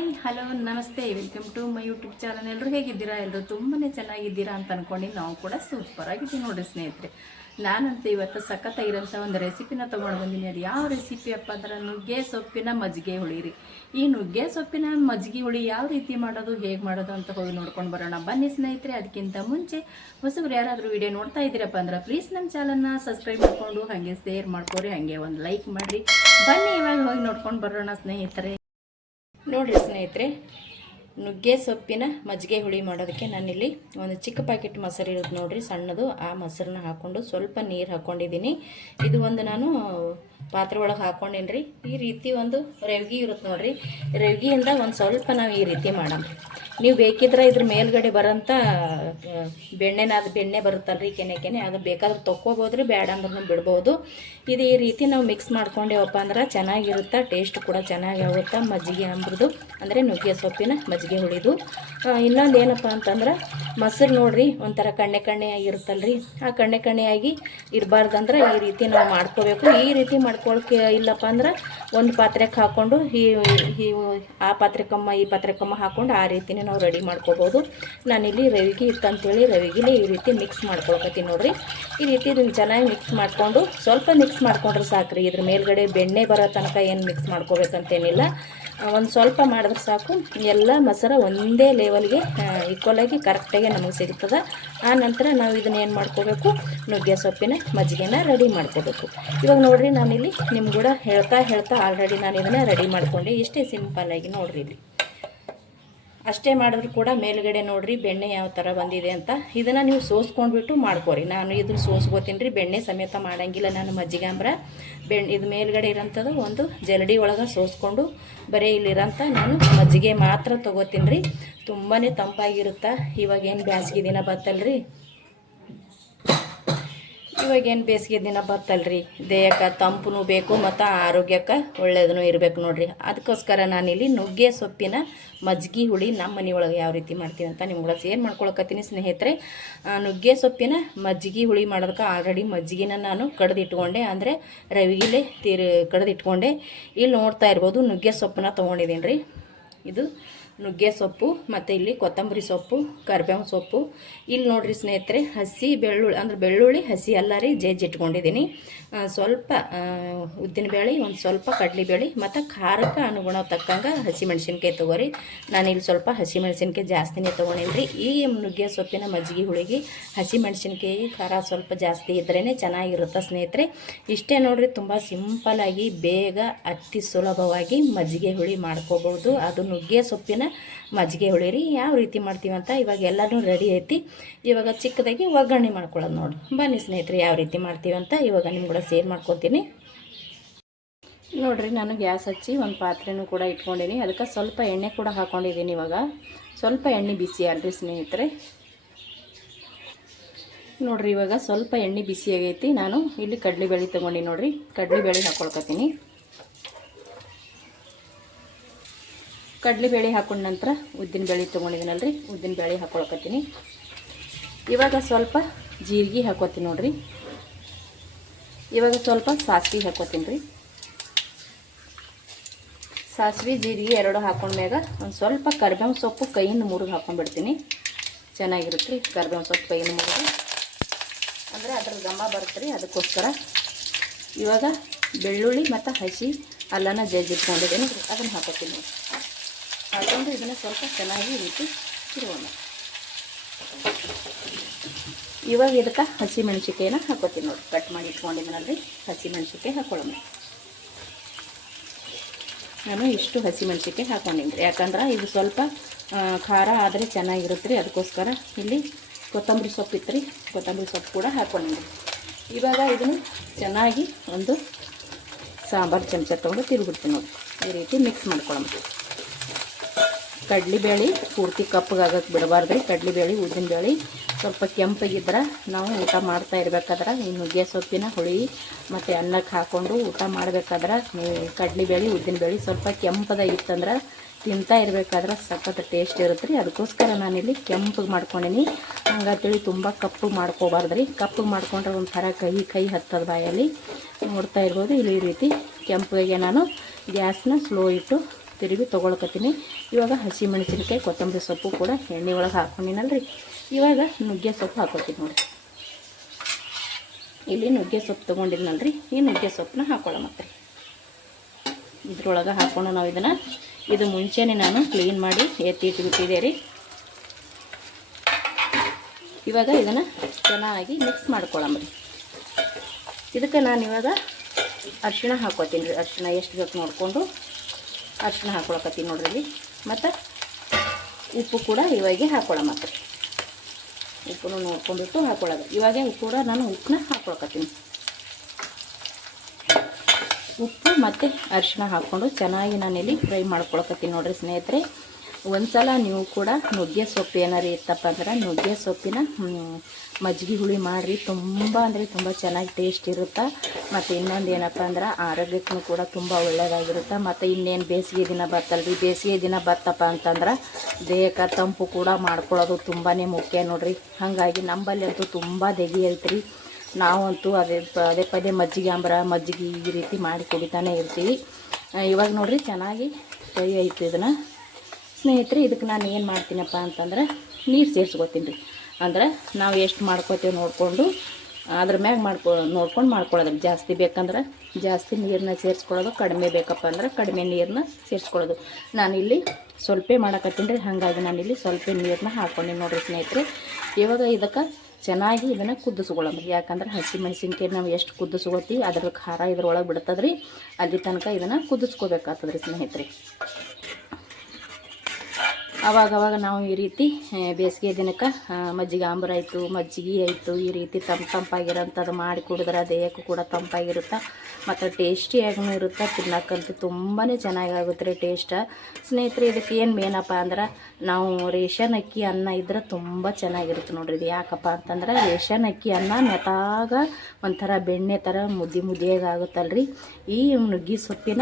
Hi hello ನಮಸ್ತೆ, welcome to my YouTube channel. ಎಲ್ಲರೂ ಹೇಗಿದ್ದೀರಾ? ಎಲ್ಲರೂ ತುಂಬಾ ಚೆನ್ನಾಗಿದ್ದೀರಾ ಅಂತ ಅಂದ್ಕೊಂಡು ನಾವು ಕೂಡ ಸೂಪರ್ ಆಗಿದ್ದೀವಿ ನೋಡಿ ಸ್ನೇಹಿತರೆ. ನಾನಂತೂ ಇವತ್ತು ಸಖತ್ತಾಗಿರೋಂಥ ಒಂದು ರೆಸಿಪಿನ ತೊಗೊಂಡು ಬಂದೀನಿ. ಅದು ಯಾವ ರೆಸಿಪಿ ಅಪ್ಪ ಅಂದ್ರೆ ನುಗ್ಗೆ ಸೊಪ್ಪಿನ ಮಜ್ಜಿಗೆ ಹುಳಿ ರೀ. ಈ ನುಗ್ಗೆ ಸೊಪ್ಪಿನ ಮಜ್ಜಿಗೆ ಹುಳಿ ಯಾವ ರೀತಿ ಮಾಡೋದು, ಹೇಗೆ ಮಾಡೋದು ಅಂತ ಹೋಗಿ ನೋಡ್ಕೊಂಡು ಬರೋಣ ಬನ್ನಿ ಸ್ನೇಹಿತರೆ. ಅದಕ್ಕಿಂತ ಮುಂಚೆ ಹೊಸಬ್ರು ಯಾರಾದರೂ ವಿಡಿಯೋ ನೋಡ್ತಾ ಇದ್ದೀರಪ್ಪ ಅಂದ್ರೆ ಪ್ಲೀಸ್ ನಮ್ಮ ಚಾನಲ್ನ ಸಬ್ಸ್ಕ್ರೈಬ್ ಮಾಡಿಕೊಂಡು ಹಾಗೆ ಶೇರ್ ಮಾಡ್ಕೊರಿ, ಹಾಗೆ ಒಂದು ಲೈಕ್ ಮಾಡಿರಿ. ಬನ್ನಿ ಇವಾಗ ಹೋಗಿ ನೋಡ್ಕೊಂಡು ಬರೋಣ ಸ್ನೇಹಿತರೆ. ನೋಡಿರಿ ಸ್ನೇಹಿತರೆ, ನುಗ್ಗೆ ಸೊಪ್ಪಿನ ಮಜ್ಜಿಗೆ ಹುಳಿ ಮಾಡೋದಕ್ಕೆ ನಾನಿಲ್ಲಿ ಒಂದು ಚಿಕ್ಕ ಪ್ಯಾಕೆಟ್ ಮೊಸರು ಇರುತ್ತೆ ನೋಡಿರಿ, ಸಣ್ಣದು. ಆ ಮೊಸರನ್ನ ಹಾಕ್ಕೊಂಡು ಸ್ವಲ್ಪ ನೀರು ಹಾಕ್ಕೊಂಡಿದ್ದೀನಿ. ಇದು ಒಂದು ನಾನು ಪಾತ್ರೆ ಒಳಗೆ ಹಾಕ್ಕೊಂಡೇನಿ ರೀ. ಈ ರೀತಿ ಒಂದು ರವಿಗೆ ಇರುತ್ತೆ ನೋಡಿರಿ, ರವಿಗೆಯಿಂದ ಒಂದು ಸ್ವಲ್ಪ ನಾವು ಈ ರೀತಿ ಮಾಡೋಣ. ನೀವು ಬೇಕಿದ್ರೆ ಇದ್ರ ಮೇಲ್ಗಡೆ ಬರೋಂಥ ಬೆಣ್ಣೆ ಬರುತ್ತಲ್ರಿ, ಕೆನೆ ಅದು ಬೇಕಾದ್ರೆ ತೊಕ್ಕೋಬೋದ್ರಿ, ಬೇಡ ಅಂದ್ರೆ ಬಿಡ್ಬೋದು. ಇದು ಈ ರೀತಿ ನಾವು ಮಿಕ್ಸ್ ಮಾಡ್ಕೊಂಡೇವಪ್ಪ ಅಂದ್ರೆ ಚೆನ್ನಾಗಿರುತ್ತೆ, ಟೇಸ್ಟ್ ಕೂಡ ಚೆನ್ನಾಗಿ ಆಗುತ್ತೆ ಮಜ್ಜಿಗೆ ಅಂಬ್ರದು, ಅಂದರೆ ನುಗ್ಗೆ ಸೊಪ್ಪಿನ ಮಜ್ಜಿಗೆ ಹುಳಿದು. ಇನ್ನೊಂದು ಏನಪ್ಪ ಅಂತಂದ್ರೆ ಮೊಸರು ನೋಡಿರಿ ಒಂಥರ ಕಣ್ಣೆಯಾಗಿರುತ್ತಲ್ರಿ, ಆ ಕಣ್ಣೆಯಾಗಿ ಇರಬಾರ್ದಂದ್ರೆ ಈ ರೀತಿ ನಾವು ಮಾಡ್ಕೋಬೇಕು. ಈ ರೀತಿ ಮಾಡ್ಕೊಳಕ್ಕೆ ಇಲ್ಲಪ್ಪ ಅಂದ್ರೆ ಒಂದು ಪಾತ್ರೆಗೆ ಹಾಕ್ಕೊಂಡು ಆ ಪಾತ್ರೆಕಮ್ಮ ಈ ಪಾತ್ರೆಕಮ್ಮ ಹಾಕ್ಕೊಂಡು ಆ ರೀತಿನೇ ನಾವು ರೆಡಿ ಮಾಡ್ಕೋಬೋದು. ನಾನಿಲ್ಲಿ ರವಿಗೆ ಇತ್ತಂತೇಳಿ ರವಿಗಿಲೇ ಈ ರೀತಿ ಮಿಕ್ಸ್ ಮಾಡ್ಕೊಳ್ಕತ್ತೀನಿ ನೋಡಿರಿ. ಈ ರೀತಿ ಇದನ್ನು ಚೆನ್ನಾಗಿ ಮಿಕ್ಸ್ ಮಾಡಿಕೊಂಡು ಸ್ವಲ್ಪ ಮಿಕ್ಸ್ ಮಾಡ್ಕೊಂಡ್ರೆ ಸಾಕ್ರಿ. ಇದ್ರ ಮೇಲ್ಗಡೆ ಬೆಣ್ಣೆ ಬರೋ ತನಕ ಏನು ಮಿಕ್ಸ್ ಮಾಡ್ಕೋಬೇಕಂತೇನಿಲ್ಲ, ಒಂದು ಸ್ವಲ್ಪ ಮಾಡಿದ್ರೆ ಸಾಕು. ಎಲ್ಲ ಮೊಸರು ಒಂದೇ ಲೆವೆಲ್ಗೆ ಈಕ್ವಲಾಗಿ ಕರೆಕ್ಟಾಗಿ ನಮಗೆ ಸಿಗ್ತದೆ. ಆ ನಂತರ ನಾವು ಇದನ್ನ ಏನು ಮಾಡ್ಕೋಬೇಕು, ನುಗ್ಗೆ ಸೊಪ್ಪಿನ ಮಜ್ಜಿಗೆನ ರೆಡಿ ಮಾಡ್ಕೋಬೇಕು. ಇವಾಗ ನೋಡಿರಿ, ನಾನಿಲ್ಲಿ ನಿಮ್ಮ ಕೂಡ ಹೇಳ್ತಾ ಆಲ್ರೆಡಿ ನಾನು ಇದನ್ನು ರೆಡಿ ಮಾಡ್ಕೊಂಡೆ. ಇಷ್ಟೇ ಸಿಂಪಲ್ಲಾಗಿ ನೋಡಿರಿ. ಇಲ್ಲಿ ಅಷ್ಟೇ ಮಾಡಿದ್ರು ಕೂಡ ಮೇಲ್ಗಡೆ ನೋಡಿರಿ ಬೆಣ್ಣೆ ಯಾವ ಥರ ಬಂದಿದೆ ಅಂತ. ಇದನ್ನು ನೀವು ಸೋಸ್ಕೊಂಡ್ಬಿಟ್ಟು ಮಾಡ್ಕೋರಿ. ನಾನು ಇದನ್ನು ಸೋಸ್ಕೋತೀನಿ ರೀ, ಬೆಣ್ಣೆ ಸಮೇತ ಮಾಡೋಂಗಿಲ್ಲ ನಾನು ಮಜ್ಜಿಗೆ ಇದು ಮೇಲ್ಗಡೆ ಇರೋಂಥದ್ದು ಒಂದು ಜರಡಿ ಒಳಗೆ ಸೋಸ್ಕೊಂಡು ಬರೀ ಇಲ್ಲಿರೋಂಥ ನಾನು ಮಜ್ಜಿಗೆ ಮಾತ್ರ ತೊಗೋತೀನಿ ರೀ. ತುಂಬಾ ತಂಪಾಗಿರುತ್ತೆ. ಇವಾಗೇನು ಬೇಸಿಗೆ ದಿನ ಬರ್ತಲ್ರಿ, ಇವಾಗೇನು ಬೇಸಿಗೆ ದಿನ ಬರ್ತಲ್ರಿ, ದೇಹಕ್ಕೆ ತಂಪು ಬೇಕು ಮತ್ತು ಆರೋಗ್ಯಕ್ಕೆ ಒಳ್ಳೆಯದೂ ಇರಬೇಕು ನೋಡಿರಿ. ಅದಕ್ಕೋಸ್ಕರ ನಾನಿಲ್ಲಿ ನುಗ್ಗೆ ಸೊಪ್ಪಿನ ಮಜ್ಜಿಗೆ ಹುಳಿ ನಮ್ಮ ಮನೆಯೊಳಗೆ ಯಾವ ರೀತಿ ಮಾಡ್ತೀವಿ ಅಂತ ನಿಮ್ಗೆ ಶೇರ್ ಮಾಡ್ಕೊಳಕತ್ತೀನಿ ಸ್ನೇಹಿತರೆ. ನುಗ್ಗೆ ಸೊಪ್ಪಿನ ಮಜ್ಜಿಗೆ ಹುಳಿ ಮಾಡೋದಕ್ಕೆ ಆಲ್ರೆಡಿ ಮಜ್ಜಿಗೆನ ನಾನು ಕಡ್ದಿಟ್ಕೊಂಡೆ, ಅಂದರೆ ರವಿಗಿಲೆ ಕಡ್ದಿಟ್ಕೊಂಡೆ. ಇಲ್ಲಿ ನೋಡ್ತಾ ಇರ್ಬೋದು ನುಗ್ಗೆ ಸೊಪ್ಪನ್ನ ತೊಗೊಂಡಿದ್ದೀನಿ ರೀ. ಇದು ನುಗ್ಗೆ ಸೊಪ್ಪು ಮತ್ತು ಇಲ್ಲಿ ಕೊತ್ತಂಬರಿ ಸೊಪ್ಪು, ಕರಿಬೇವು ಸೊಪ್ಪು. ಇಲ್ಲಿ ನೋಡಿರಿ ಸ್ನೇಹಿತರೆ, ಹಸಿ ಬೆಳ್ಳುಳ್ಳಿ, ಅಂದರೆ ಬೆಳ್ಳುಳ್ಳಿ ಹಸಿ ಅಲ್ಲ ರೀ, ಇಟ್ಕೊಂಡಿದ್ದೀನಿ. ಸ್ವಲ್ಪ ಉದ್ದಿನಬೇಳೆ, ಒಂದು ಸ್ವಲ್ಪ ಕಡಲೆಬೇಳೆ ಮತ್ತು ಖಾರಕ್ಕೆ ಅನುಗುಣ ತಕ್ಕಂಗೆ ಹಸಿಮೆಣ್ಸಿನ್ಕಾಯಿ ತೊಗೋರಿ. ನಾನಿಲ್ಲಿ ಸ್ವಲ್ಪ ಹಸಿಮೆಣ್ಸಿನ್ಕಾಯಿ ಜಾಸ್ತಿನೇ ತೊಗೊಂಡೇನಿ ರೀ. ಈ ನುಗ್ಗೆ ಸೊಪ್ಪಿನ ಮಜ್ಜಿಗೆ ಹುಳಿಗೆ ಹಸಿಮೆಣ್ಸಿನ್ಕಾಯಿ ಖಾರ ಸ್ವಲ್ಪ ಜಾಸ್ತಿ ಇದ್ರೇ ಚೆನ್ನಾಗಿರುತ್ತೆ ಸ್ನೇಹಿತರೆ. ಇಷ್ಟೇ ನೋಡಿರಿ, ತುಂಬ ಸಿಂಪಲ್ಲಾಗಿ ಬೇಗ ಅತಿ ಸುಲಭವಾಗಿ ಮಜ್ಜಿಗೆ ಹುಳಿ ಮಾಡ್ಕೋಬೋದು. ಅದು ನುಗ್ಗೆ ಸೊಪ್ಪಿನ ಮಜ್ಜಿಗೆ ಹುಳಿ ರೀ. ಯಾವ ರೀತಿ ಮಾಡ್ತೀವಿ ಅಂತ ಇವಾಗ ಎಲ್ಲನೂ ರೆಡಿ ಐತಿ. ಇವಾಗ ಚಿಕ್ಕದಾಗಿ ಒಗ್ಗರಣೆ ಮಾಡ್ಕೊಳ್ಳೋದು ನೋಡಿ. ಬನ್ನಿ ಸ್ನೇಹಿತರೆ, ಯಾವ ರೀತಿ ಮಾಡ್ತೀವಿ ಅಂತ ಇವಾಗ ನಿಮ್ಮ ಕೂಡ ಶೇರ್ ಮಾಡ್ಕೊತೀನಿ ನೋಡಿರಿ. ನಾನು ಗ್ಯಾಸ್ ಹಚ್ಚಿ ಒಂದು ಪಾತ್ರೆನೂ ಕೂಡ ಇಟ್ಕೊಂಡೀನಿ. ಅದಕ್ಕೆ ಸ್ವಲ್ಪ ಎಣ್ಣೆ ಕೂಡ ಹಾಕ್ಕೊಂಡಿದ್ದೀನಿ. ಇವಾಗ ಸ್ವಲ್ಪ ಎಣ್ಣೆ ಬಿಸಿ ಅಲ್ರಿ ಸ್ನೇಹಿತರೆ. ನೋಡಿರಿ, ಇವಾಗ ಸ್ವಲ್ಪ ಎಣ್ಣೆ ಬಿಸಿ ಆಗೈತಿ. ನಾನು ಇಲ್ಲಿ ಕಡಲೆಬೇಳೆ ತೊಗೊಂಡು ನೋಡಿರಿ, ಕಡಲೆಬೇಳೆ ಹಾಕ್ಕೊಳ್ಕತ್ತೀನಿ. ಕಡಲೆಬೇಳೆ ಹಾಕೊಂಡ ನಂತರ ಉದ್ದಿನಬೇಳೆ ತೊಗೊಂಡಿದ್ದೀನಲ್ರಿ, ಉದ್ದಿನಬೇಳೆ ಹಾಕ್ಕೊಳಕತ್ತೀನಿ. ಇವಾಗ ಸ್ವಲ್ಪ ಜೀರಿಗೆ ಹಾಕೋತೀನಿ ನೋಡಿರಿ. ಇವಾಗ ಸ್ವಲ್ಪ ಸಾಸಿವೆ ಹಾಕೋತೀನಿ ರೀ. ಸಾಸಿವೆ ಜೀರಿಗೆ ಎರಡು ಹಾಕೊಂಡ್ಮ್ಯಾಗ ಒಂದು ಸ್ವಲ್ಪ ಕರಿಬೇವು ಸೊಪ್ಪು ಕೈಯಿಂದ ಮುರಿದು ಹಾಕೊಂಡ್ಬಿಡ್ತೀನಿ. ಚೆನ್ನಾಗಿರುತ್ತೆ ರೀ ಕರಿಬೇವು ಸೊಪ್ಪು ಕೈಯಿಂದ ಮುರಿದು, ಅಂದರೆ ಅದ್ರ ಘಮ ಬರುತ್ತೆ ರೀ, ಅದಕ್ಕೋಸ್ಕರ. ಇವಾಗ ಬೆಳ್ಳುಳ್ಳಿ ಮತ್ತು ಹಸಿ ಅಲ್ಲನ ಇಟ್ಕೊಂಡಿದ್ದೀನಿ, ಅದನ್ನು ಹಾಕೋತೀನಿ. ಹಾಕೊಂಡು ಇದನ್ನು ಸ್ವಲ್ಪ ಚೆನ್ನಾಗಿ ರೀತಿ ಇರೋಣ. ಇವಾಗ ಇದಕ್ಕೆ ಹಸಿಮೆಣ್ಸಿಕಾಯಿನ ಹಾಕೋತೀನಿ ನೋಡಿ, ಕಟ್ ಮಾಡಿ ಇಟ್ಕೊಂಡಿದ್ದೀನಲ್ರಿ. ಹಸಿಮೆಣ್ಸಿಕಾಯಿ ಹಾಕೊಳ್ಳೋಣ. ನಾನು ಇಷ್ಟು ಹಸಿಮೆಣ್ಸಿಕಾಯಿ ಹಾಕೊಂಡಿನಿ ರೀ, ಯಾಕಂದ್ರೆ ಇದು ಸ್ವಲ್ಪ ಖಾರ ಆದರೆ ಚೆನ್ನಾಗಿರುತ್ತೆ ರೀ, ಅದಕ್ಕೋಸ್ಕರ. ಇಲ್ಲಿ ಕೊತ್ತಂಬರಿ ಸೊಪ್ಪು ಇತ್ತು ರೀ, ಕೊತ್ತಂಬರಿ ಸೊಪ್ಪು ಕೂಡ ಹಾಕೊಂಡಿನಿ. ಇವಾಗ ಇದನ್ನು ಚೆನ್ನಾಗಿ ಒಂದು ಸಾಂಬಾರು ಚಮಚ ತೊಗೊಂಡು ತಿರುಗಿಬಿಡ್ತೀನಿ ನೋಡಿ. ಈ ರೀತಿ ಮಿಕ್ಸ್ ಮಾಡ್ಕೊಳ್ಳೋಣ. ಕಡಲೆಬೇಳೆ ಪೂರ್ತಿ ಕಪ್ಪಗಾಗಕ್ಕೆ ಬಿಡಬಾರ್ದು ರೀ. ಕಡಲೆಬೇಳೆ ಉದ್ದಿನಬೇಳೆ ಸ್ವಲ್ಪ ಕೆಂಪಗಿದ್ರೆ ನಾವು ಊಟ ಮಾಡ್ತಾ ಇರ್ಬೇಕಾದ್ರೆ ಈ ನುಗ್ಗೆ ಸೊಪ್ಪಿನ ಹುಳಿ ಮತ್ತು ಅನ್ನಕ್ಕೆ ಹಾಕ್ಕೊಂಡು ಊಟ ಮಾಡಬೇಕಾದ್ರೆ ಕಡಲೆಬೇಳೆ ಉದ್ದಿನಬೇಳೆ ಸ್ವಲ್ಪ ಕೆಂಪದಾಗಿತ್ತಂದ್ರೆ ತಿಂತಾ ಇರಬೇಕಾದ್ರೆ ಸಖತ್ ಟೇಸ್ಟ್ ಇರುತ್ತೆ ರೀ. ಅದಕ್ಕೋಸ್ಕರ ನಾನಿಲ್ಲಿ ಕೆಂಪಗೆ ಮಾಡ್ಕೊಂಡೀನಿ. ಹಂಗಂತೇಳಿ ತುಂಬ ಕಪ್ಪಗೆ ಮಾಡ್ಕೋಬಾರ್ದು ರೀ. ಕಪ್ಪಗೆ ಮಾಡ್ಕೊಂಡ್ರೆ ಒಂಥರ ಕೈ ಹತ್ತದ ಬಾಯಲ್ಲಿ. ನೋಡ್ತಾ ಇರ್ಬೋದು, ಇಲ್ಲಿ ಈ ರೀತಿ ಕೆಂಪಗೆ ನಾನು ಗ್ಯಾಸ್ನ ಸ್ಲೋ ಇಟ್ಟು ತಿರುಗಿ ತೊಗೊಳ್ಕತ್ತೀನಿ. ಇವಾಗ ಹಸಿಮೆಣಸಿನ್ಕಾಯಿ ಕೊತ್ತಂಬರಿ ಸೊಪ್ಪು ಕೂಡ ಎಣ್ಣೆ ಒಳಗೆ ಹಾಕ್ಕೊಂಡಿನಲ್ರಿ. ಇವಾಗ ನುಗ್ಗೆ ಸೊಪ್ಪು ಹಾಕೋತೀನಿ ನೋಡಿರಿ. ಇಲ್ಲಿ ನುಗ್ಗೆ ಸೊಪ್ಪು ತೊಗೊಂಡಿದ್ನಲ್ರಿ, ಈ ನುಗ್ಗೆ ಸೊಪ್ಪನ್ನ ಹಾಕೊಳ್ಳೋ ಮತ್ತೆ ಇದ್ರೊಳಗೆ ಹಾಕ್ಕೊಂಡು ನಾವು ಇದು ಮುಂಚೆನೇ ನಾನು ಕ್ಲೀನ್ ಮಾಡಿ ಎತ್ತಿಟ್ಬಿಟ್ಟಿದ್ದೆ ರೀ. ಇವಾಗ ಇದನ್ನು ಚೆನ್ನಾಗಿ ಮಿಕ್ಸ್ ಮಾಡ್ಕೊಳ್ಳಂಬ್ರಿ. ಇದಕ್ಕೆ ನಾನು ಇವಾಗ ಅರಿಶಿಣ ಹಾಕ್ಕೋತೀನಿ ರೀ. ಅರಿಶಿಣ ಎಷ್ಟು ಬೇಕು ನೋಡಿಕೊಂಡು ಅರಿಶಿಣ ಹಾಕ್ಕೊಳಕತ್ತೀನಿ ನೋಡ್ರಿ ಇಲ್ಲಿ. ಮತ್ತು ಉಪ್ಪು ಕೂಡ ಇವಾಗೆ ಹಾಕ್ಕೊಳ್ಳ ಉಪ್ಪನ್ನು ನೋಡ್ಕೊಂಡ್ಬಿಟ್ಟು ಹಾಕ್ಕೊಳ್ಳೋದು. ಇವಾಗೆ ಕೂಡ ನಾನು ಉಪ್ಪನ್ನ ಹಾಕ್ಕೊಳಕತ್ತೀನಿ. ಉಪ್ಪು ಮತ್ತು ಅರಿಶಿಣ ಹಾಕ್ಕೊಂಡು ಚೆನ್ನಾಗಿ ನಾನಿಲ್ಲಿ ಫ್ರೈ ಮಾಡ್ಕೊಳಕತ್ತೀನಿ ನೋಡ್ರಿ ಸ್ನೇಹಿತರೆ. ಒಂದ್ಸಲ ನೀವು ಕೂಡ ನುಗ್ಗೆ ಸೊಪ್ಪು ಏನಾರು ಇತ್ತಪ್ಪ ಅಂದ್ರೆ ನುಗ್ಗೆ ಸೊಪ್ಪಿನ ಮಜ್ಜಿಗೆ ಹುಳಿ ಮಾಡಿರಿ. ತುಂಬ ಅಂದರೆ ತುಂಬ ಚೆನ್ನಾಗಿ ಟೇಸ್ಟ್ ಇರುತ್ತೆ. ಮತ್ತು ಇನ್ನೊಂದು ಏನಪ್ಪ ಅಂದ್ರೆ ಆರೋಗ್ಯಕ್ಕೂ ಕೂಡ ತುಂಬ ಒಳ್ಳೆಯದಾಗಿರುತ್ತೆ. ಮತ್ತು ಇನ್ನೇನು ಬೇಸಿಗೆ ದಿನ ಬರ್ತಲ್ರಿ, ಬೇಸಿಗೆ ದಿನ ಬರ್ತಪ್ಪ ಅಂತಂದ್ರೆ ದೇಹಕ್ಕೆ ತಂಪು ಕೂಡ ಮಾಡ್ಕೊಳ್ಳೋದು ತುಂಬಾ ಮುಖ್ಯ ನೋಡಿರಿ. ಹಾಗಾಗಿ ನಂಬಲ್ಲಿ ಅಂತೂ ತುಂಬ ದೆಗಿ ಐತ್ರಿ. ನಾವಂತೂ ಪದೇ ಪದೇ ಮಜ್ಜಿಗೆ ಈ ರೀತಿ ಮಾಡಿ ಕುಡಿತಾನೆ ಇರ್ತೀವಿ. ಇವಾಗ ನೋಡಿರಿ ಚೆನ್ನಾಗಿ ಫ್ರೈ ಆಯಿತು ಇದನ್ನು ಸ್ನೇಹಿತರೆ. ಇದಕ್ಕೆ ನಾನು ಏನು ಮಾಡ್ತೀನಪ್ಪ ಅಂತಂದ್ರೆ ನೀರು ಸೇರಿಸ್ಕೊತೀನಿ ರೀ. ಅಂದ್ರೆ ನಾವು ಎಷ್ಟು ಮಾಡ್ಕೋತೀವಿ ನೋಡಿಕೊಂಡು ಅದ್ರ ಮ್ಯಾಗ ನೋಡ್ಕೊಂಡು ಮಾಡ್ಕೊಳ್ಳೋದು. ಜಾಸ್ತಿ ಬೇಕಂದ್ರೆ ಜಾಸ್ತಿ ನೀರನ್ನ ಸೇರಿಸ್ಕೊಳ್ಳೋದು, ಕಡಿಮೆ ಬೇಕಪ್ಪ ಅಂದ್ರೆ ಕಡಿಮೆ ನೀರನ್ನ ಸೇರಿಸ್ಕೊಳ್ಳೋದು. ನಾನಿಲ್ಲಿ ಸ್ವಲ್ಪ ಮಾಡಕತ್ತೀನಿ ರೀ, ಹಾಗಾಗಿ ನಾನಿಲ್ಲಿ ಸ್ವಲ್ಪ ನೀರನ್ನ ಹಾಕ್ಕೊಂಡು ನೋಡಿರಿ ಸ್ನೇಹಿತರೆ. ಇವಾಗ ಇದಕ್ಕೆ ಚೆನ್ನಾಗಿ ಇದನ್ನು ಕುದಿಸ್ಕೊಳ್ಳೋದು. ಯಾಕಂದ್ರೆ ಹಸಿಮೆಣಸಿನ್ಕಾಯಿ ನಾವು ಎಷ್ಟು ಕುದಿಸ್ಕೊತೀವಿ ಅದ್ರ ಖಾರ ಇದ್ರೊಳಗೆ ಬಿಡ್ತದ್ರಿ. ಅಲ್ಲಿ ತನಕ ಇದನ್ನು ಕುದಿಸ್ಕೋಬೇಕಾಗ್ತದ್ರಿ ಸ್ನೇಹಿತರೆ. ಅವಾಗವಾಗ ನಾವು ಈ ರೀತಿ ಬೇಸಿಗೆ ದಿನಕ್ಕೆ ಮಜ್ಜಿಗೆ ಆಂಬ್ರ ಆಯಿತು, ಮಜ್ಜಿಗೆ ಆಯಿತು, ಈ ರೀತಿ ತಂಪಾಗಿರೋಂಥದ್ದು ಮಾಡಿ ಕುಡಿದ್ರೆ ದೇಹಕ್ಕೂ ಕೂಡ ತಂಪಾಗಿರುತ್ತೆ. ಮತ್ತು ಟೇಸ್ಟಿಯಾಗೂ ಇರುತ್ತೆ. ತಿನ್ನಕ್ಕಂತೂ ತುಂಬಾ ಚೆನ್ನಾಗಾಗುತ್ತೆ ರೀ ಟೇಸ್ಟ್ ಸ್ನೇಹಿತರೆ. ಇದಕ್ಕೆ ಏನು ಮೇನಪ್ಪ ಅಂದ್ರೆ ನಾವು ರೇಷನ್ ಅಕ್ಕಿ ಅನ್ನ ಇದ್ರೆ ತುಂಬ ಚೆನ್ನಾಗಿರುತ್ತೆ ನೋಡ್ರಿ. ಇದು ಯಾಕಪ್ಪ ಅಂತಂದ್ರೆ ರೇಷನ್ ಅಕ್ಕಿ ಅನ್ನ ನೆತಾಗ ಒಂಥರ ಬೆಣ್ಣೆ ಥರ ಮುದ್ದಿಯಾಗಿ ಆಗುತ್ತಲ್ರಿ. ಈ ನುಗ್ಗೆ ಸೊಪ್ಪಿನ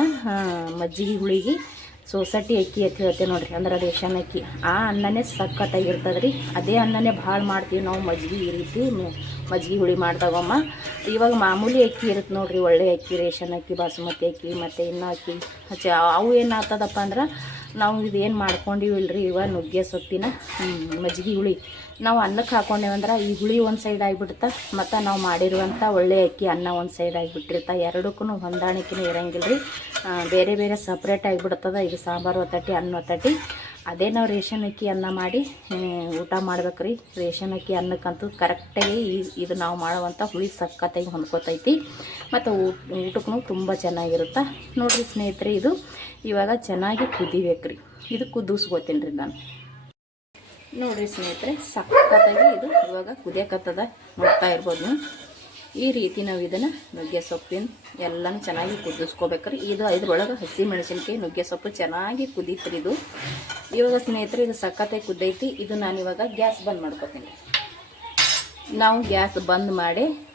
ಮಜ್ಜಿಗೆ ಹುಳಿಗೆ ಸೊಸೈಟಿ ಅಕ್ಕಿ ಅಂತ ಹೇಳ್ತೇವೆ ನೋಡಿರಿ, ಅಂದ್ರೆ ರೇಷನ್ ಅಕ್ಕಿ. ಆ ಅನ್ನನೇ ಸಖತ್ತಾಗಿರ್ತದೆ ರೀ. ಅದೇ ಅನ್ನನೇ ಭಾಳ ಮಾಡ್ತೀವಿ ನಾವು ಮಜ್ಜಿಗೆ ಈ ರೀತಿ ಮಜ್ಜಿಗೆ ಹುಳಿ ಮಾಡಿದಾಗಮ್ಮ. ಇವಾಗ ಮಾಮೂಲಿ ಅಕ್ಕಿ ಇರುತ್ತೆ ನೋಡಿರಿ, ಒಳ್ಳೆ ಅಕ್ಕಿ, ರೇಷನ್ ಅಕ್ಕಿ, ಬಾಸುಮತಿ ಅಕ್ಕಿ ಮತ್ತು ಇನ್ನೂ ಅಕ್ಕಿ ಅವು ಏನಾಗ್ತದಪ್ಪ ಅಂದ್ರೆ ನಾವು ಇದೇನು ಮಾಡ್ಕೊಂಡಿವಿಲ್ರಿ. ಇವಾಗ ನುಗ್ಗೆ ಸೊಪ್ಪಿನ ಮಜ್ಜಿಗೆ ಹುಳಿ ನಾವು ಅನ್ನಕ್ಕೆ ಹಾಕ್ಕೊಂಡೇವಂದ್ರೆ ಈ ಹುಳಿ ಒಂದು ಸೈಡ್ ಆಗಿಬಿಡುತ್ತೆ, ಮತ್ತು ನಾವು ಮಾಡಿರುವಂಥ ಒಳ್ಳೆ ಅಕ್ಕಿ ಅನ್ನ ಒಂದು ಸೈಡ್ ಆಗಿಬಿಟ್ಟಿರ್ತಾ. ಎರಡಕ್ಕೂ ಹೊಂದಾಣಿಕೆನೂ ಇರೋಂಗಿಲ್ಲ ರೀ. ಬೇರೆ ಬೇರೆ ಸಪ್ರೇಟ್ ಆಗಿಬಿಡ್ತದೆ. ಇದು ಸಾಂಬಾರು ಒತ್ತಟ್ಟಿ, ಅನ್ನ ಒತ್ತಟ್ಟಿ. ಅದೇ ನಾವು ರೇಷನ್ ಅಕ್ಕಿ ಅನ್ನ ಮಾಡಿ ಊಟ ಮಾಡ್ಬೇಕ್ರಿ. ರೇಷನ್ ಅಕ್ಕಿ ಅನ್ನಕ್ಕಂತೂ ಕರೆಕ್ಟಾಗಿ ಇದು ನಾವು ಮಾಡುವಂಥ ಹುಳಿ ಸಖತ್ತಾಗಿ ಹೊಂದ್ಕೊತೈತಿ. ಮತ್ತು ಊಟಕ್ಕೂ ತುಂಬ ಚೆನ್ನಾಗಿರುತ್ತೆ ನೋಡಿರಿ ಸ್ನೇಹಿತರೆ. ಇದು ಇವಾಗ ಚೆನ್ನಾಗಿ ಕುದಿಬೇಕ್ರಿ. ಇದು ಕುದಿಸ್ಕೋತೀನಿ ರೀ ನಾನು. ನೋಡಿರಿ ಸ್ನೇಹಿತರೆ, ಸಖತ್ತಾಗಿ ಇದು ಇವಾಗ ಕುದಿಯಕತ್ತದ, ನೋಡ್ತಾ ಇರ್ಬೋದು ನೀವು. ಈ ರೀತಿ ನಾವು ಇದನ್ನು ನುಗ್ಗೆ ಸೊಪ್ಪಿನ ಎಲ್ಲನೂ ಚೆನ್ನಾಗಿ ಕುದಿಸ್ಕೋಬೇಕ್ರಿ. ಇದು ಇದ್ರೊಳಗೆ ಹಸಿಮೆಣಸಿನ್ಕಾಯಿ ನುಗ್ಗೆ ಸೊಪ್ಪು ಚೆನ್ನಾಗಿ ಕುದೀತ್ರಿ. ಇದು ಇವಾಗ ಸ್ನೇಹಿತರೆ ಇದು ಸಖತ್ತಾಗಿ ಕುದ್ದೈತಿ. ಇದು ನಾನು ಇವಾಗ ಗ್ಯಾಸ್ ಬಂದ್ ಮಾಡ್ಕೊತೀನಿ. ನಾವು ಗ್ಯಾಸ್ ಬಂದ್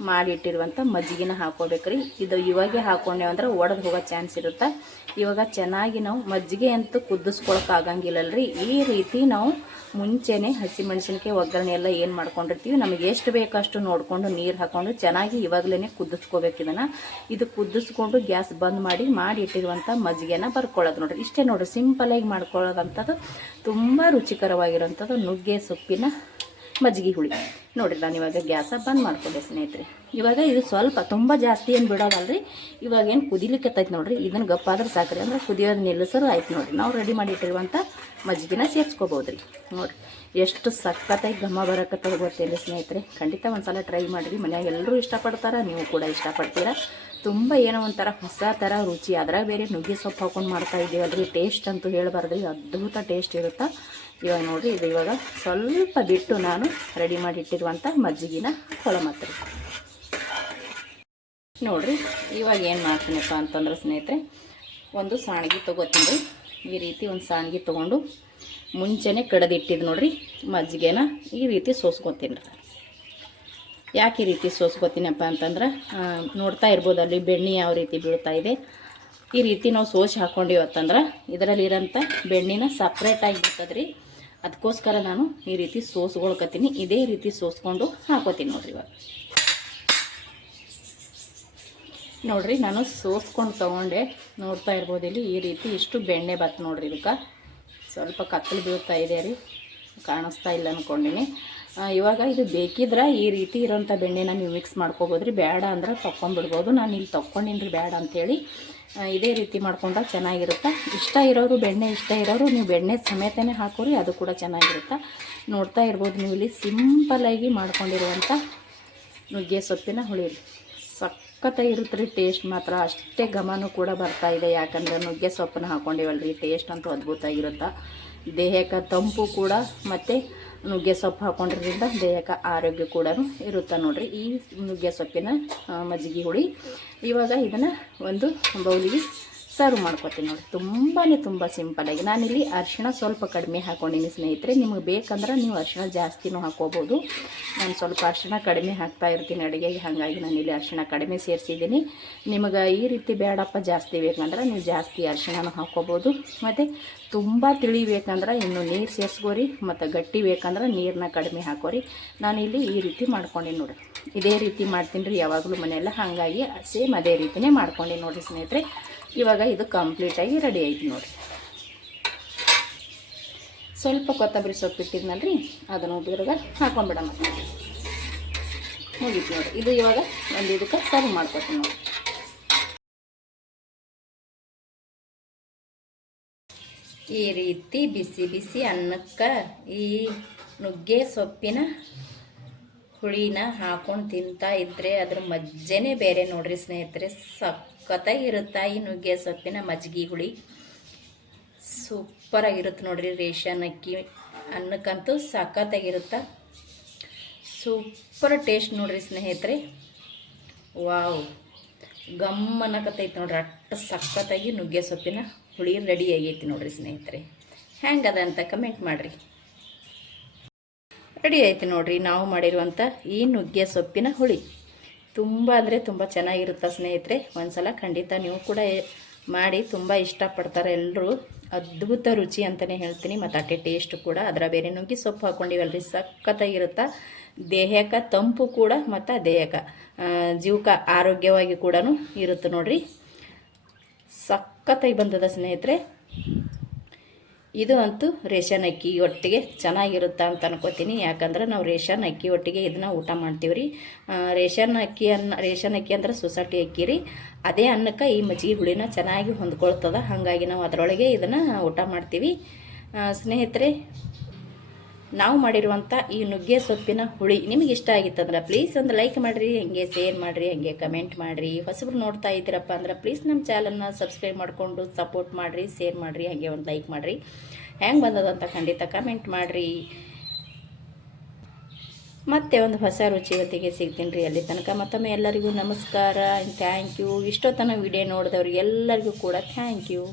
ಮಾಡಿಟ್ಟಿರುವಂಥ ಮಜ್ಜಿಗೆನ ಹಾಕೋಬೇಕ್ರಿ. ಇದು ಇವಾಗೆ ಹಾಕೊಂಡೇವು ಅಂದ್ರೆ ಒಡೆದು ಹೋಗೋ ಚಾನ್ಸ್ ಇರುತ್ತೆ. ಇವಾಗ ಚೆನ್ನಾಗಿ ನಾವು ಮಜ್ಜಿಗೆ ಅಂತೂ ಕುದಿಸ್ಕೊಳಕ್ಕೆ ಆಗಂಗಿಲ್ಲಲ್ರಿ. ಈ ರೀತಿ ನಾವು ಮುಂಚೆನೇ ಹಸಿಮೆಣಸಿನ್ಕಾಯಿ ಒಗ್ಗರಣೆ ಎಲ್ಲ ಏನು ಮಾಡ್ಕೊಂಡಿರ್ತೀವಿ, ನಮಗೆ ಎಷ್ಟು ಬೇಕಷ್ಟು ನೋಡಿಕೊಂಡು ನೀರು ಹಾಕ್ಕೊಂಡು ಚೆನ್ನಾಗಿ ಇವಾಗಲೇ ಕುದಿಸ್ಕೋಬೇಕು ಇದನ್ನು. ಇದು ಕುದಿಸ್ಕೊಂಡು ಗ್ಯಾಸ್ ಬಂದ್ ಮಾಡಿಟ್ಟಿರುವಂಥ ಮಜ್ಜಿಗೆನ ಬರ್ಕೊಳ್ಳೋದು ನೋಡಿರಿ. ಇಷ್ಟೇ ನೋಡಿರಿ, ಸಿಂಪಲಾಗಿ ಮಾಡ್ಕೊಳ್ಳೋದಂಥದ್ದು ತುಂಬ ರುಚಿಕರವಾಗಿರೋಂಥದ್ದು ನುಗ್ಗೆ ಸೊಪ್ಪಿನ ಮಜ್ಜಿಗೆ ಹುಳಿ ನೋಡಿರಿ. ನಾನು ಇವಾಗ ಗ್ಯಾಸ ಬಂದ್ ಮಾಡ್ಕೊಂಡೆ ಸ್ನೇಹಿತರೆ. ಇವಾಗ ಇದು ಸ್ವಲ್ಪ ತುಂಬ ಜಾಸ್ತಿ ಏನು ಬಿಡೋದಲ್ರಿ. ಇವಾಗ ಏನು ಕುದಿಲಿಕ್ಕತ್ತೈತೆ ನೋಡಿರಿ. ಇದನ್ನು ಗಪ್ಪಾದ್ರೆ ಸಾಕ್ರಿ, ಅಂದ್ರೆ ಕುದಿಯೋದು ನಿಲ್ಲಿಸೋದು ಆಯ್ತು ನೋಡಿರಿ. ನಾವು ರೆಡಿ ಮಾಡಿಟ್ಟಿರುವಂಥ ಮಜ್ಜಿಗೆನ ಸೇರಿಸ್ಕೋಬೋದು ರೀ. ನೋಡಿರಿ ಎಷ್ಟು ಸಖತ್ತಾಗಿ ಘಮ ಬರಕತ್ತದ ಗೊತ್ತಿಲ್ಲ ಸ್ನೇಹಿತರೆ. ಖಂಡಿತ ಒಂದು ಸಲ ಟ್ರೈ ಮಾಡಿರಿ. ಮನ್ಯಾಗ ಎಲ್ಲರೂ ಇಷ್ಟಪಡ್ತಾರೆ, ನೀವು ಕೂಡ ಇಷ್ಟಪಡ್ತೀರಾ. ತುಂಬ ಏನೋ ಒಂಥರ ಹೊಸ ಥರ ರುಚಿ. ಅದ್ರಾಗ ಬೇರೆ ನುಗ್ಗೆ ಸೊಪ್ಪು ಹಾಕೊಂಡು ಮಾಡ್ತಾ ಇದ್ದೀವಲ್ರಿ. ಟೇಸ್ಟ್ ಅಂತೂ ಹೇಳಬಾರ್ದು, ಅದ್ಭುತ ಟೇಸ್ಟ್ ಇರುತ್ತೆ. ಇವಾಗ ನೋಡಿರಿ, ಇದು ಇವಾಗ ಸ್ವಲ್ಪ ಬಿಟ್ಟು ನಾನು ರೆಡಿ ಮಾಡಿಟ್ಟಿರುವಂಥ ಮಜ್ಜಿಗೆನ ಕೊಳಮತ್ರಿ ನೋಡಿರಿ. ಇವಾಗ ಏನು ಮಾಡ್ತೀನಪ್ಪ ಅಂತಂದ್ರೆ ಸ್ನೇಹಿತರೆ, ಒಂದು ಸಾಣಿಗೆ ತೊಗೋತೀನಿ ರೀ. ಈ ರೀತಿ ಒಂದು ಸಾಣಿಗೆ ತೊಗೊಂಡು ಮುಂಚೆನೇ ಕಡ್ದಿಟ್ಟಿದ್ದು ನೋಡಿರಿ ಮಜ್ಜಿಗೆನ ಈ ರೀತಿ ಸೋಸ್ಕೊತೀನಿ ರೀ. ಯಾಕೆ ಈ ರೀತಿ ಸೋಸ್ಕೊತೀನಪ್ಪ ಅಂತಂದ್ರೆ ನೋಡ್ತಾ ಇರ್ಬೋದು ಅಲ್ಲಿ ಬೆಣ್ಣೆ ಯಾವ ರೀತಿ ಬೀಳ್ತಾ ಇದೆ. ಈ ರೀತಿ ನಾವು ಸೋಸಿ ಹಾಕ್ಕೊಂಡಿವತ್ತಂದ್ರೆ ಇದರಲ್ಲಿರೋಂಥ ಬೆಣ್ಣಿನ ಸಪ್ರೇಟಾಗಿ ಬಿಡ್ತದ್ರಿ. ಅದಕ್ಕೋಸ್ಕರ ನಾನು ಈ ರೀತಿ ಸೋಸ್ಕೊಳ್ಕತ್ತೀನಿ. ಇದೇ ರೀತಿ ಸೋಸ್ಕೊಂಡು ಹಾಕೋತೀನಿ ನೋಡಿರಿ. ಇವಾಗ ನೋಡಿರಿ ನಾನು ಸೋಸ್ಕೊಂಡು ತೊಗೊಂಡೆ, ನೋಡ್ತಾ ಇರ್ಬೋದು ಇಲ್ಲಿ ಈ ರೀತಿ ಇಷ್ಟು ಬೆಣ್ಣೆ ಬತ್ತು ನೋಡಿರಿ. ಇದಕ್ಕೆ ಸ್ವಲ್ಪ ಕತ್ತಲು ಬೀಳ್ತಾ ಇದೆ ರೀ, ಕಾಣಿಸ್ತಾ ಇಲ್ಲ ಅಂದ್ಕೊಂಡಿನಿ. ಇವಾಗ ಇದು ಬೇಕಿದ್ರೆ ಈ ರೀತಿ ಇರೋಂಥ ಬೆಣ್ಣೆನ ನೀವು ಮಿಕ್ಸ್ ಮಾಡ್ಕೊಬೋದು ರೀ. ಬೇಡ ಅಂದ್ರೆ ತೊಗೊಂಡ್ಬಿಡ್ಬೋದು. ನಾನು ಇಲ್ಲಿ ತೊಗೊಂಡಿನಿ ರೀ ಬೇಡ ಅಂಥೇಳಿ. ಇದೇ ರೀತಿ ಮಾಡ್ಕೊಂಡ್ರೆ ಚೆನ್ನಾಗಿರುತ್ತೆ. ಇಷ್ಟ ಇರೋರು ಬೆಣ್ಣೆ ಇಷ್ಟ ಇರೋರು ನೀವು ಬೆಣ್ಣೆ ಸಮೇತನೇ ಹಾಕೋರಿ, ಅದು ಕೂಡ ಚೆನ್ನಾಗಿರುತ್ತೆ. ನೋಡ್ತಾ ಇರ್ಬೋದು ನೀವು ಇಲ್ಲಿ ಸಿಂಪಲ್ಲಾಗಿ ಮಾಡ್ಕೊಂಡಿರುವಂಥ ನುಗ್ಗೆ ಸೊಪ್ಪಿನ ಹುಳಿ ರೀ. ಸಖತ್ತಾಗಿರುತ್ತೆ ರೀ. ಟೇಸ್ಟ್ ಮಾತ್ರ ಅಷ್ಟೇ ಘಮನೂ ಕೂಡ ಬರ್ತಾಯಿದೆ, ಯಾಕಂದರೆ ನುಗ್ಗೆ ಸೊಪ್ಪನ್ನು ಹಾಕ್ಕೊಂಡಿವಲ್ರಿ. ಟೇಸ್ಟ್ ಅಂತೂ ಅದ್ಭುತವಾಗಿರುತ್ತೆ. ದೇಹಕ್ಕೆ ತಂಪು ಕೂಡ, ಮತ್ತು ನುಗ್ಗೆ ಸೊಪ್ಪು ಹಾಕ್ಕೊಂಡಿರೋದ್ರಿಂದ ದೇಹಕ್ಕೆ ಆರೋಗ್ಯ ಕೂಡ ಇರುತ್ತೆ ನೋಡಿರಿ ಈ ನುಗ್ಗೆ ಸೊಪ್ಪಿನ ಮಜ್ಜಿಗೆ ಹುಳಿ. ಇವಾಗ ಇದನ್ನು ಒಂದು ಬೌಲಿಗೆ ಸರ್ವ್ ಮಾಡ್ಕೊತೀನಿ ನೋಡಿ. ತುಂಬ ಸಿಂಪಲ್ಲಾಗಿ. ನಾನಿಲ್ಲಿ ಅರಿಶಿಣ ಸ್ವಲ್ಪ ಕಡಿಮೆ ಹಾಕ್ಕೊಂಡಿನಿ ಸ್ನೇಹಿತರೆ. ನಿಮಗೆ ಬೇಕಂದ್ರೆ ನೀವು ಅರಿಶಿಣ ಜಾಸ್ತಿನೂ ಹಾಕ್ಕೋಬೋದು. ನಾನು ಸ್ವಲ್ಪ ಅರಿಶಿಣ ಕಡಿಮೆ ಹಾಕ್ತಾ ಇರ್ತೀನಿ ಅಡುಗೆಗೆ, ಹಾಗಾಗಿ ನಾನಿಲ್ಲಿ ಅರಿಶಿಣ ಕಡಿಮೆ ಸೇರಿಸಿದ್ದೀನಿ. ನಿಮಗೆ ಈ ರೀತಿ ಬೇಡಪ್ಪ ಜಾಸ್ತಿ ಬೇಕಂದ್ರೆ ನೀವು ಜಾಸ್ತಿ ಅರಿಶಿಣನೂ ಹಾಕ್ಕೋಬೋದು. ಮತ್ತು ತುಂಬ ತಿಳಿಬೇಕಂದ್ರೆ ಇನ್ನೂ ನೀರು ಸೇರಿಸ್ಕೋರಿ, ಮತ್ತು ಗಟ್ಟಿ ಬೇಕಂದ್ರೆ ನೀರನ್ನ ಕಡಿಮೆ ಹಾಕೋರಿ. ನಾನಿಲ್ಲಿ ಈ ರೀತಿ ಮಾಡ್ಕೊಂಡು ನೋಡಿ. ಇದೇ ರೀತಿ ಮಾಡ್ತೀನಿ ರೀ ಯಾವಾಗಲೂ ಮನೆಯೆಲ್ಲ, ಹಾಗಾಗಿ ಸೇಮ್ ಅದೇ ರೀತಿಯೇ ಮಾಡ್ಕೊಂಡು ನೋಡಿರಿ ಸ್ನೇಹಿತರೆ. ಇವಾಗ ಇದು ಕಂಪ್ಲೀಟಾಗಿ ರೆಡಿ ಆಯ್ತು ನೋಡಿ. ಸ್ವಲ್ಪ ಕೊತ್ತಂಬರಿ ಸೊಪ್ಪು ಇಟ್ಟಿದ್ನಲ್ರಿ, ಅದನ್ನು ಬಿರುಗ ಹಾಕೊಂಡ್ಬಿಡೋಣ. ಮುಗೀತು ನೋಡಿ. ಇದು ಇವಾಗ ಒಂದು ಇದಕ್ಕೆ ಸರ್ವ್ ಮಾಡ್ಕೊತೀನಿ ನೋಡಿ. ಈ ರೀತಿ ಬಿಸಿ ಬಿಸಿ ಅನ್ನಕ್ಕೆ ಈ ನುಗ್ಗೆ ಸೊಪ್ಪಿನ ಹುಳಿನ ಹಾಕೊಂಡು ತಿಂತಾ ಇದ್ದರೆ ಅದ್ರ ಮಜ್ಜೆನೇ ಬೇರೆ ನೋಡ್ರಿ ಸ್ನೇಹಿತರೆ. ಸಖತ್ತಾಗಿರುತ್ತೆ ಈ ನುಗ್ಗೆ ಸೊಪ್ಪಿನ ಮಜ್ಜಿಗೆ ಹುಳಿ. ಸೂಪರಾಗಿರುತ್ತೆ ನೋಡ್ರಿ. ರೇಷನ್ ಅಕ್ಕಿ ಅನ್ನಕ್ಕಂತೂ ಸಖತ್ತಾಗಿರುತ್ತೆ. ಸೂಪರ್ ಟೇಸ್ಟ್ ನೋಡ್ರಿ ಸ್ನೇಹಿತರೆ. ವಾವ್, ಗಮ್ಮನಕತ್ತೈತೆ ನೋಡ್ರಿ. ಅಷ್ಟು ಸಖತ್ತಾಗಿ ನುಗ್ಗೆ ಸೊಪ್ಪಿನ ಹುಳಿ ರೆಡಿ ಆಗೈತಿ ನೋಡ್ರಿ ಸ್ನೇಹಿತರೆ. ಹೆಂಗದ ಅಂತ ಕಮೆಂಟ್ ಮಾಡಿರಿ. ರೆಡಿ ಆಯ್ತು ನೋಡಿರಿ ನಾವು ಮಾಡಿರುವಂಥ ಈ ನುಗ್ಗೆ ಸೊಪ್ಪಿನ ಹುಳಿ. ತುಂಬ ಅಂದರೆ ತುಂಬ ಚೆನ್ನಾಗಿರುತ್ತೆ ಸ್ನೇಹಿತರೆ. ಒಂದ್ಸಲ ಖಂಡಿತ ನೀವು ಕೂಡ ಮಾಡಿ, ತುಂಬ ಇಷ್ಟಪಡ್ತಾರೆ ಎಲ್ಲರೂ. ಅದ್ಭುತ ರುಚಿ ಅಂತಲೇ ಹೇಳ್ತೀನಿ, ಮತ್ತು ಅಟ್ಟೆ ಟೇಸ್ಟ್ ಕೂಡ. ಅದರ ಬೇರೆ ನುಗ್ಗೆ ಸೊಪ್ಪು ಹಾಕ್ಕೊಂಡಿವಲ್ರಿ, ಸಖತ್ತಾಗಿರುತ್ತೆ. ದೇಹಕ್ಕೆ ತಂಪು ಕೂಡ, ಮತ್ತು ದೇಹಕ್ಕೆ ಜೀವಕ್ಕೆ ಆರೋಗ್ಯವಾಗಿ ಕೂಡ ಇರುತ್ತೆ ನೋಡಿರಿ. ಸಖತ್ತಾಗಿ ಬಂದದ ಸ್ನೇಹಿತರೆ. ಇದು ಅಂತೂ ರೇಷನ್ ಅಕ್ಕಿ ಒಟ್ಟಿಗೆ ಚೆನ್ನಾಗಿರುತ್ತೆ ಅಂತ ಅನ್ಕೋತೀನಿ. ಯಾಕಂದ್ರೆ ನಾವು ರೇಷನ್ ಅಕ್ಕಿ ಒಟ್ಟಿಗೆ ಇದನ್ನು ಊಟ ಮಾಡ್ತೀವಿ ರೀ. ರೇಷನ್ ಅಕ್ಕಿ ಅಂದ್ರೆ ಸೊಸೈಟಿ ಅಕ್ಕಿ ರೀ. ಅದೇ ಅನ್ನಕ್ಕೆ ಈ ಮಜ್ಜಿಗೆ ಹುಳಿನ ಚೆನ್ನಾಗಿ ಹೊಂದ್ಕೊಳ್ತದೆ, ಹಾಗಾಗಿ ನಾವು ಅದರೊಳಗೆ ಇದನ್ನು ಊಟ ಮಾಡ್ತೀವಿ ಸ್ನೇಹಿತರೆ. ನಾವು ಮಾಡಿರುವಂಥ ಈ ನುಗ್ಗೆ ಸೊಪ್ಪಿನ ಹುಳಿ ನಿಮಗೆ ಇಷ್ಟ ಆಗಿತ್ತಂದ್ರೆ ಪ್ಲೀಸ್ ಒಂದು ಲೈಕ್ ಮಾಡಿರಿ, ಹಾಗೆ ಶೇರ್ ಮಾಡಿರಿ, ಹಾಗೆ ಕಮೆಂಟ್ ಮಾಡಿರಿ. ಹೊಸಬ್ರು ನೋಡ್ತಾ ಇದ್ದೀರಪ್ಪ ಅಂದ್ರೆ ಪ್ಲೀಸ್ ನಮ್ಮ ಚಾನಲ್ನ ಸಬ್ಸ್ಕ್ರೈಬ್ ಮಾಡಿಕೊಂಡು ಸಪೋರ್ಟ್ ಮಾಡಿರಿ, ಶೇರ್ ಮಾಡಿರಿ, ಹಾಗೆ ಒಂದು ಲೈಕ್ ಮಾಡಿರಿ. ಹೆಂಗೆ ಬಂದದಂತ ಖಂಡಿತ ಕಮೆಂಟ್ ಮಾಡಿರಿ. ಮತ್ತೆ ಒಂದು ಹೊಸ ರುಚಿ ಹೊತ್ತಿಗೆ ಸಿಗ್ತೀನಿ ರೀ. ಅಲ್ಲಿ ತನಕ ಮತ್ತೊಮ್ಮೆ ಎಲ್ಲರಿಗೂ ನಮಸ್ಕಾರ, ಥ್ಯಾಂಕ್ ಯು. ಇಷ್ಟೊತ್ತನ ವಿಡಿಯೋ ನೋಡಿದವ್ರಿಗೆ ಎಲ್ಲರಿಗೂ ಕೂಡ ಥ್ಯಾಂಕ್ ಯು.